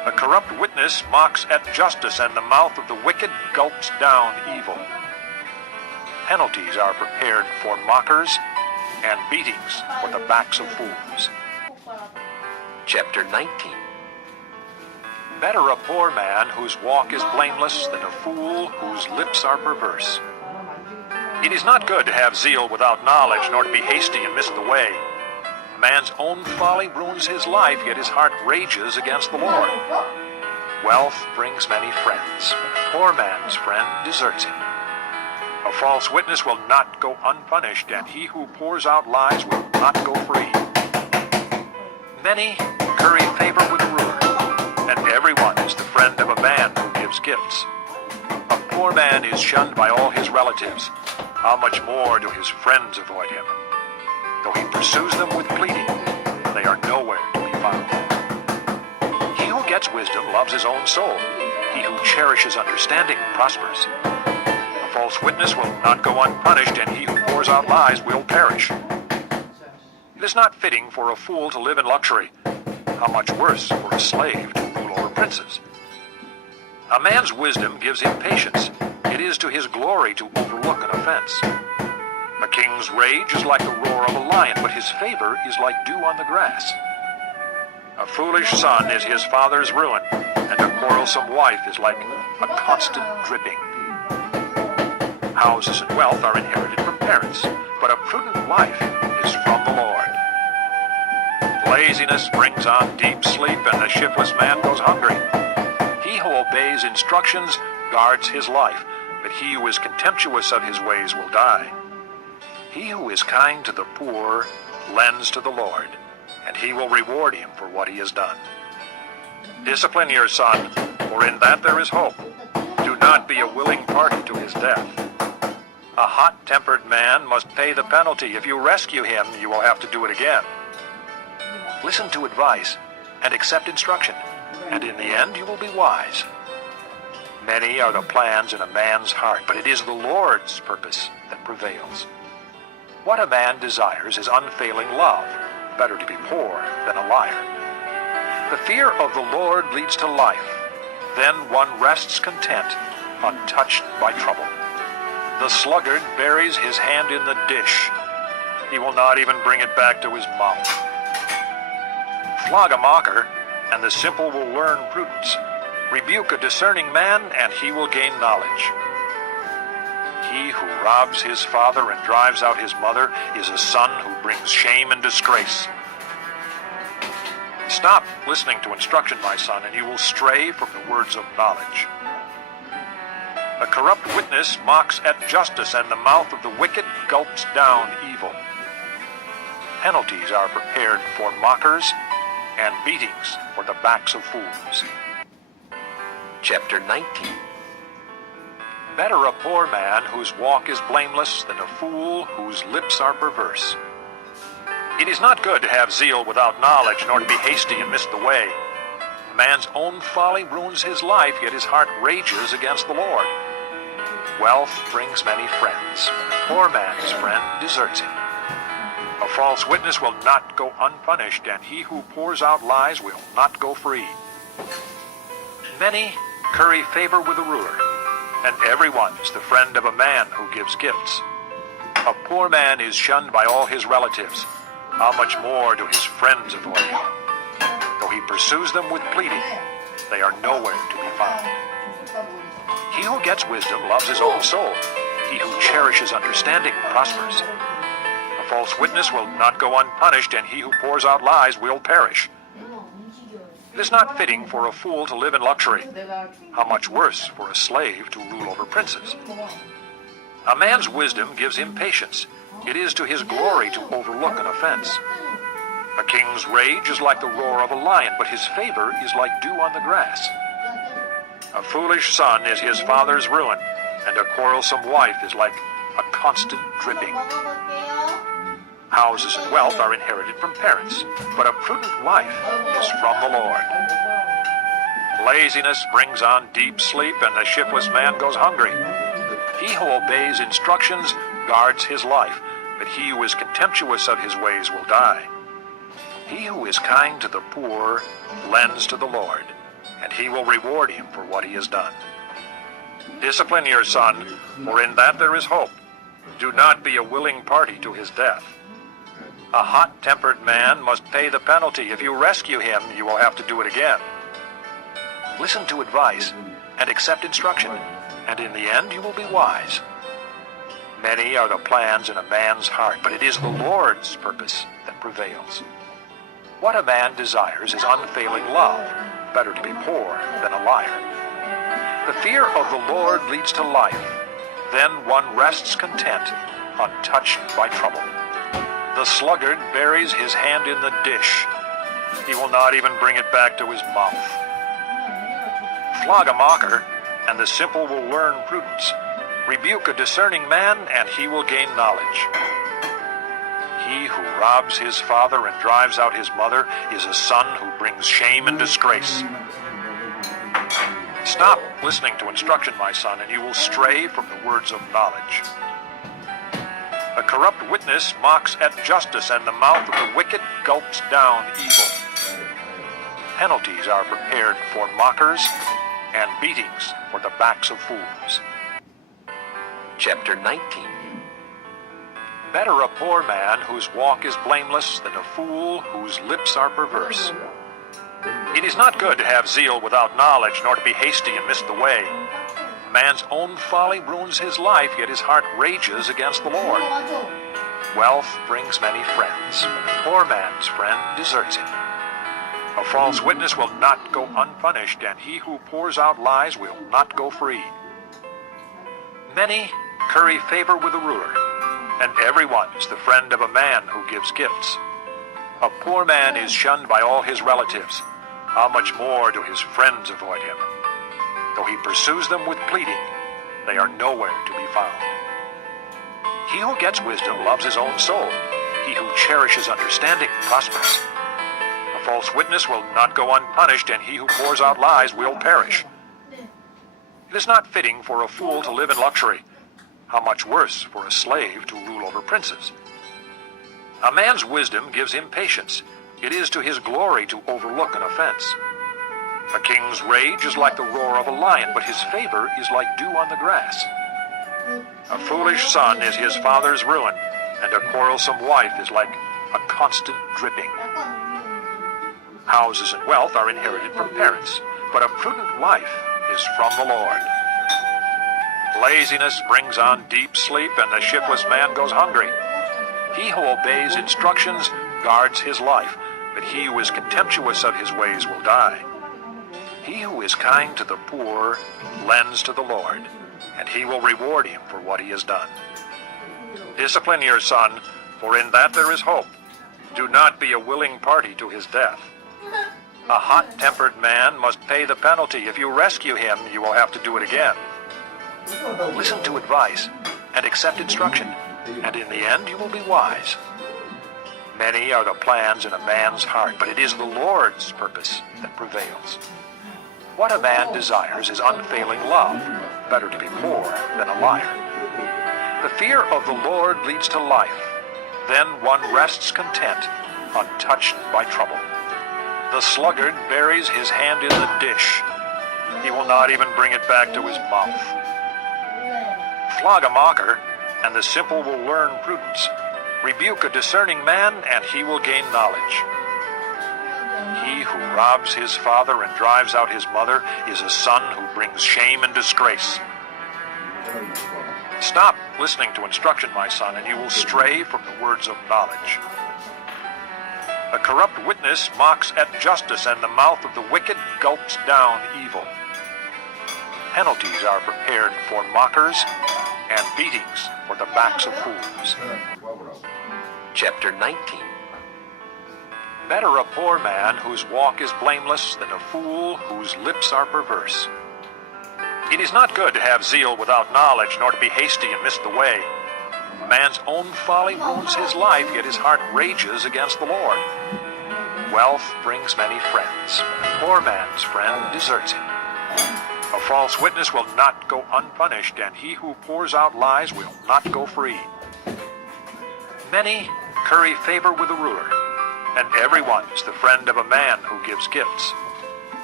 A corrupt witness mocks at justice, and the mouth of the wicked gulps down evil. Penalties are prepared for mockers, and beatings for the backs of fools. Chapter 19. Better a poor man whose walk is blameless than a fool whose lips are perverse. It is not good to have zeal without knowledge, nor to be hasty and miss the way. A man's own folly ruins his life, yet his heart rages against the Lord. Wealth brings many friends, but a poor man's friend deserts him. A false witness will not go unpunished, and he who pours out lies will not go free. Many curry favor with a ruler, and everyone is the friend of a man who gives gifts. A poor man is shunned by all his relatives. How much more do his friends avoid him? Though he pursues them with pleading, they are nowhere to be found. He who gets wisdom loves his own soul. He who cherishes understanding prospers. A false witness will not go unpunished, and he who pours out lies will perish. It is not fitting for a fool to live in luxury. How much worse for a slave to rule over princes. A man's wisdom gives him patience. It is to his glory to overlook an offense. A king's rage is like the roar of a lion, but his favor is like dew on the grass. A foolish son is his father's ruin, and a quarrelsome wife is like a constant dripping. Houses and wealth are inherited from parents, but a prudent wife is from the Lord. Laziness brings on deep sleep, and the shiftless man goes hungry. He who obeys instructions guards his life, but he who is contemptuous of his ways will die. He who is kind to the poor lends to the Lord, and he will reward him for what he has done. Discipline your son, for in that there is hope. Do not be a willing party to his death. A hot-tempered man must pay the penalty. If you rescue him, you will have to do it again. Listen to advice and accept instruction, and in the end you will be wise. Many are the plans in a man's heart, but it is the Lord's purpose that prevails. What a man desires is unfailing love. Better to be poor than a liar. The fear of the Lord leads to life. Then one rests content, untouched by trouble. The sluggard buries his hand in the dish. He will not even bring it back to his mouth. Flog a mocker, and the simple will learn prudence. Rebuke a discerning man, and he will gain knowledge. He who robs his father and drives out his mother is a son who brings shame and disgrace. Stop listening to instruction, my son, and you will stray from the words of knowledge. A corrupt witness mocks at justice, and the mouth of the wicked gulps down evil. Penalties are prepared for mockers, and beatings for the backs of fools. Chapter 19. Better a poor man whose walk is blameless than a fool whose lips are perverse. It is not good to have zeal without knowledge, nor to be hasty and miss the way. A man's own folly ruins his life, yet his heart rages against the Lord. Wealth brings many friends, but a poor man's friend deserts him. A false witness will not go unpunished, and he who pours out lies will not go free. Many curry favor with a ruler, and everyone is the friend of a man who gives gifts. A poor man is shunned by all his relatives. How much more do his friends avoid him? Though he pursues them with pleading, they are nowhere to be found. He who gets wisdom loves his own soul. He who cherishes understanding prospers. A false witness will not go unpunished, and he who pours out lies will perish. It is not fitting for a fool to live in luxury. How much worse for a slave to rule over princes. A man's wisdom gives him patience. It is to his glory to overlook an offense. A king's rage is like the roar of a lion, but his favor is like dew on the grass. A foolish son is his father's ruin, and a quarrelsome wife is like a constant dripping. Houses and wealth are inherited from parents, but a prudent wife is from the Lord. Laziness brings on deep sleep, and the shiftless man goes hungry. He who obeys instructions guards his life, but he who is contemptuous of his ways will die. He who is kind to the poor lends to the Lord, and he will reward him for what he has done. Discipline your son, for in that there is hope. Do not be a willing party to his death. A hot-tempered man must pay the penalty. If you rescue him, you will have to do it again. Listen to advice and accept instruction, and in the end you will be wise. Many are the plans in a man's heart, but it is the Lord's purpose that prevails. What a man desires is unfailing love. Better to be poor than a liar. The fear of the Lord leads to life. Then one rests content, untouched by trouble. The sluggard buries his hand in the dish. He will not even bring it back to his mouth. Flog a mocker, and the simple will learn prudence. Rebuke a discerning man, and he will gain knowledge. He who robs his father and drives out his mother is a son who brings shame and disgrace. Stop listening to instruction, my son, and you will stray from the words of knowledge. A corrupt witness mocks at justice, and the mouth of the wicked gulps down evil. Penalties are prepared for mockers, and beatings for the backs of fools. Chapter 19. Better a poor man whose walk is blameless than a fool whose lips are perverse. It is not good to have zeal without knowledge, nor to be hasty and miss the way. A man's own folly ruins his life, yet his heart rages against the Lord. Wealth brings many friends, but a poor man's friend deserts him. A false witness will not go unpunished, and he who pours out lies will not go free. Many curry favor with a ruler, and everyone is the friend of a man who gives gifts. A poor man is shunned by all his relatives. How much more do his friends avoid him? Though he pursues them with pleading, they are nowhere to be found. He who gets wisdom loves his own soul. He who cherishes understanding prospers. A false witness will not go unpunished, and he who pours out lies will perish. It is not fitting for a fool to live in luxury. How much worse for a slave to rule over princes? A man's wisdom gives him patience. It is to his glory to overlook an offense. A king's rage is like the roar of a lion, but his favor is like dew on the grass. A foolish son is his father's ruin, and a quarrelsome wife is like a constant dripping. Houses and wealth are inherited from parents, but a prudent wife is from the Lord. Laziness brings on deep sleep, and the shiftless man goes hungry. He who obeys instructions guards his life, but he who is contemptuous of his ways will die. He who is kind to the poor lends to the Lord, and he will reward him for what he has done. Discipline your son, for in that there is hope. Do not be a willing party to his death. A hot-tempered man must pay the penalty. If you rescue him, you will have to do it again. Listen to advice and accept instruction, and in the end you will be wise. Many are the plans in a man's heart, but it is the Lord's purpose that prevails. What a man desires is unfailing love. Better to be poor than a liar. The fear of the Lord leads to life. Then one rests content, untouched by trouble. The sluggard buries his hand in the dish. He will not even bring it back to his mouth. Flog a mocker, and the simple will learn prudence. Rebuke a discerning man, and he will gain knowledge. He who robs his father and drives out his mother is a son who brings shame and disgrace. Stop listening to instruction, my son, and you will stray from the words of knowledge. A corrupt witness mocks at justice, and the mouth of the wicked gulps down evil. Penalties are prepared for mockers, and beatings for the backs of fools. Chapter 19. Better a poor man whose walk is blameless than a fool whose lips are perverse. It is not good to have zeal without knowledge, nor to be hasty and miss the way. A man's own folly ruins his life, yet his heart rages against the Lord. Wealth brings many friends, but a poor man's friend deserts him. A false witness will not go unpunished, and he who pours out lies will not go free. Many curry favor with the ruler, and everyone is the friend of a man who gives gifts.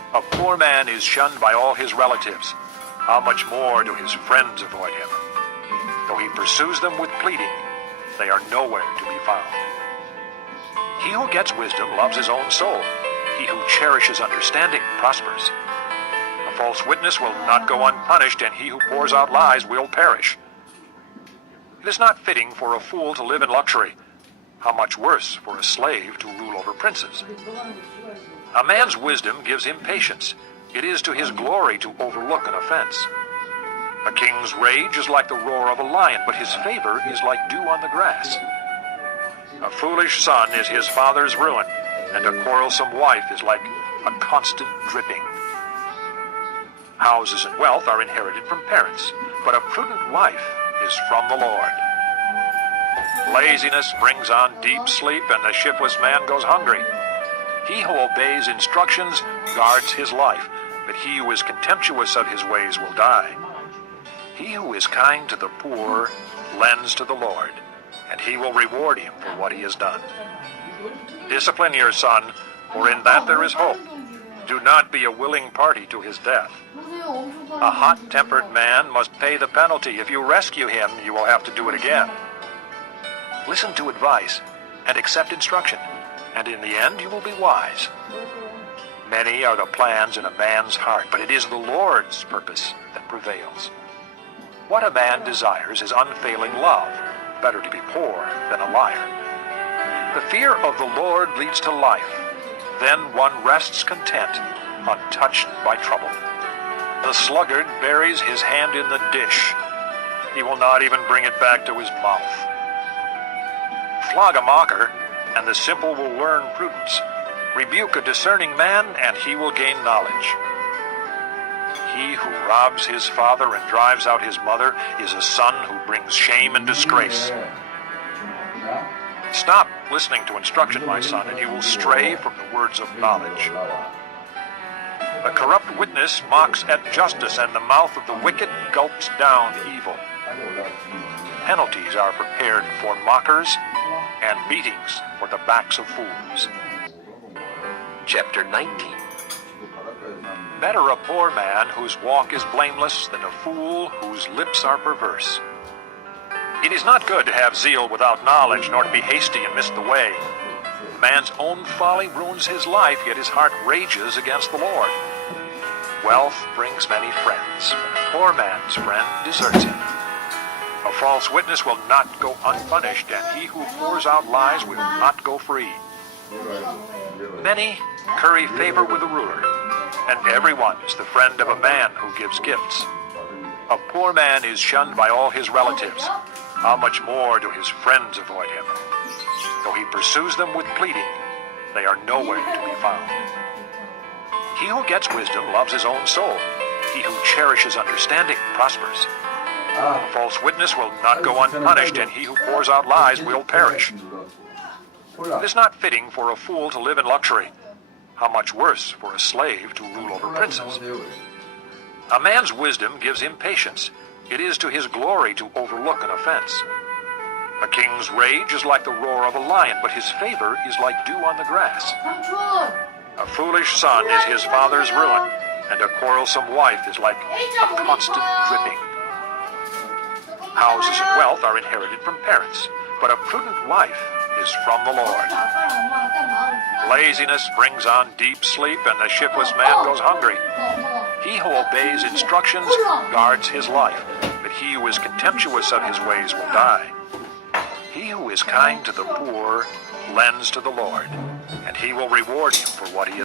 A poor man is shunned by all his relatives. How much more do his friends avoid him? Though he pursues them with pleading, they are nowhere to be found. He who gets wisdom loves his own soul. He who cherishes understanding prospers. A false witness will not go unpunished, and he who pours out lies will perish. It is not fitting for a fool to live in luxury. How much worse for a slave to rule over princes? A man's wisdom gives him patience. It is to his glory to overlook an offense. A king's rage is like the roar of a lion, but his favor is like dew on the grass. A foolish son is his father's ruin, and a quarrelsome wife is like a constant dripping. Houses and wealth are inherited from parents, but a prudent wife is from the Lord. Laziness brings on deep sleep, and the shiftless man goes hungry. He who obeys instructions guards his life, but he who is contemptuous of his ways will die. He who is kind to the poor lends to the Lord, and he will reward him for what he has done. Discipline your son, for in that there is hope. Do not be a willing party to his death. A hot-tempered man must pay the penalty. If you rescue him, you will have to do it again. Listen to advice and accept instruction, and in the end you will be wise. Many are the plans in a man's heart, but it is the Lord's purpose that prevails. What a man desires is unfailing love. Better to be poor than a liar. The fear of the Lord leads to life. Then one rests content, untouched by trouble. The sluggard buries his hand in the dish. He will not even bring it back to his mouth. Flog a mocker, and the simple will learn prudence. Rebuke a discerning man, and he will gain knowledge. He who robs his father and drives out his mother is a son who brings shame and disgrace. Stop listening to instruction, my son, and you will stray from the words of knowledge. A corrupt witness mocks at justice, and the mouth of the wicked gulps down evil. Penalties are prepared for mockers, and beatings for the backs of fools. Chapter 19. Better a poor man whose walk is blameless than a fool whose lips are perverse. It is not good to have zeal without knowledge, nor to be hasty and miss the way. Man's own folly ruins his life, yet his heart rages against the Lord. Wealth brings many friends, but a poor man's friend deserts him. A false witness will not go unpunished, and he who pours out lies will not go free. Many curry favor with the ruler, and everyone is the friend of a man who gives gifts. A poor man is shunned by all his relatives. How much more do his friends avoid him? Though he pursues them with pleading, they are nowhere to be found. He who gets wisdom loves his own soul. He who cherishes understanding prospers. A false witness will not go unpunished, and he who pours out lies will perish. It is not fitting for a fool to live in luxury. How much worse for a slave to rule over princes? A man's wisdom gives him patience. It is to his glory to overlook an offense. A king's rage is like the roar of a lion, but his favor is like dew on the grass. A foolish son is his father's ruin, and a quarrelsome wife is like a constant dripping. Houses and wealth are inherited from parents, but a prudent wife is from the Lord. Laziness brings on deep sleep, and the shiftless man goes hungry. He who obeys instructions guards his life, but he who is contemptuous of his ways will die. He who is kind to the poor lends to the Lord, and he will reward him for what he has